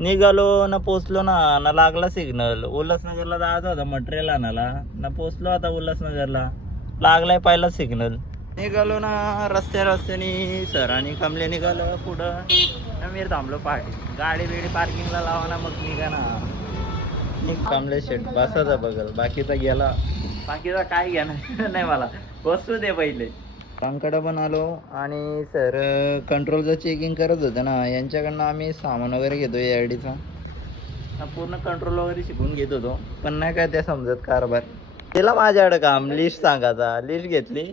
निघालो ना पोचलो ना लागला सिग्नल. उल्हासनगरला जायचं होतं मटेरियल आणायला ना, पोचलो आता उल्हासनगरला, लागलाय पहिला सिग्नल. निघालो ना रस्त्याने सरांनी कमले निघालो पुढं ना, मी थांबलो पाठी, गाडी बिडी पार्किंगला लावा ना, मग निघा ना. कमले शेट बसाचा बघल, बाकीचा गेला, बाकीचा काय घेणार नाही मला, बसू दे पहिले. सरांकडे पण आलो आणि सर कंट्रोलचं चेकिंग करत होतं ना, यांच्याकडनं आम्ही सामान वगैरे घेतो ARDचा, पूर्ण कंट्रोल वगैरे शिकून घेत होतो, पण नाही काय ते समजत कारभार. केला माझ्याकडे काम, लिस्ट सांगायचा, लिस्ट घेतली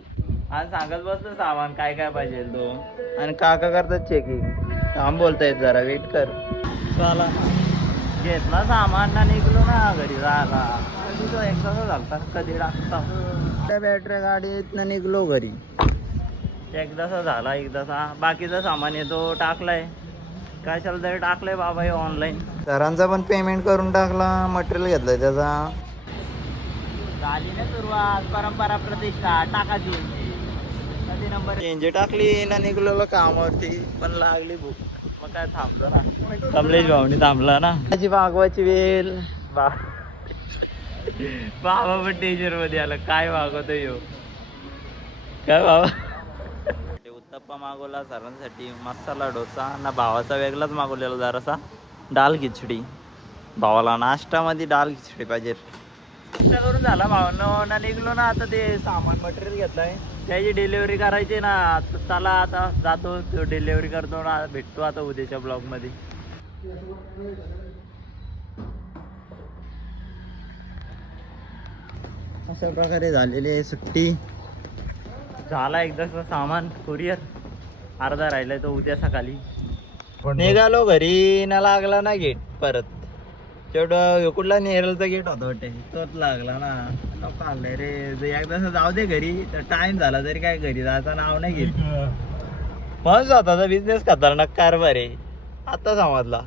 आणि सांगत बसतो सामान काय काय पाहिजे तो, आणि काका करतात चेकिंग. थांब बोलतायत जरा वेट कर. चला घेतला सामान ना, निघलो ना घरी जायला. तो एकदा झालता कधी टाकता त्या बॅटऱ्या गाडीत ना, निघलो घरी एकदासा झाला. एकदासा बाकीचं सामान येतो टाकलाय, कशाला तरी टाकलंय बाबा हे ऑनलाईन. सरांचा पण पेमेंट करून टाकला, मटेरियल घेतलंय त्याचा. झाली ना सुरुवात, परंपरा प्रतिष्ठा टाकायची. कधी नंबर चेंज टाकली ना, निघलो कामावरती, पण लागली भूक, मग काय थांबलो ना. कमलेश भाऊनी थांबला ना, माझी मागवायची वेळ. बाबा पण डेंजर मध्ये आला, काय मागवतो यो काय बाबा. उत्तप्पा मागवला सरांसाठी, मसाला डोसा ना, भावाचा वेगळाच मागवलेला जरासा डाल खिचडी. भावाला नाश्त्यामध्ये डाल खिचडी पाहिजे. नाश्ता करून झाला भावानं ना, निघलो ना. आता ते सामान मटेरियल घेतलंय, त्याची डिलिव्हरी करायची ना. चला आता जातो, तो डिलिव्हरी करतो ना, भेटतो आता उद्याच्या ब्लॉग मध्ये. अशा प्रकारे झालेली आहे सुट्टी. झाला एकदा सामान कुरिअर, अर्धा राहिलाय तो उद्या सकाळी. निघालो घरी ना, लागला ना गेट परत. तेवढं कुठला नेरलचा गेट होता वाटते, तोच लागला ना. नको आणलंय रे, एकदा जाऊ दे घरी, तर टाइम झाला तरी काय घरी जायचं नाव नाही घेत. पण स्वतःचा बिझनेस खतरनाक कारभार आहे, आता समजला.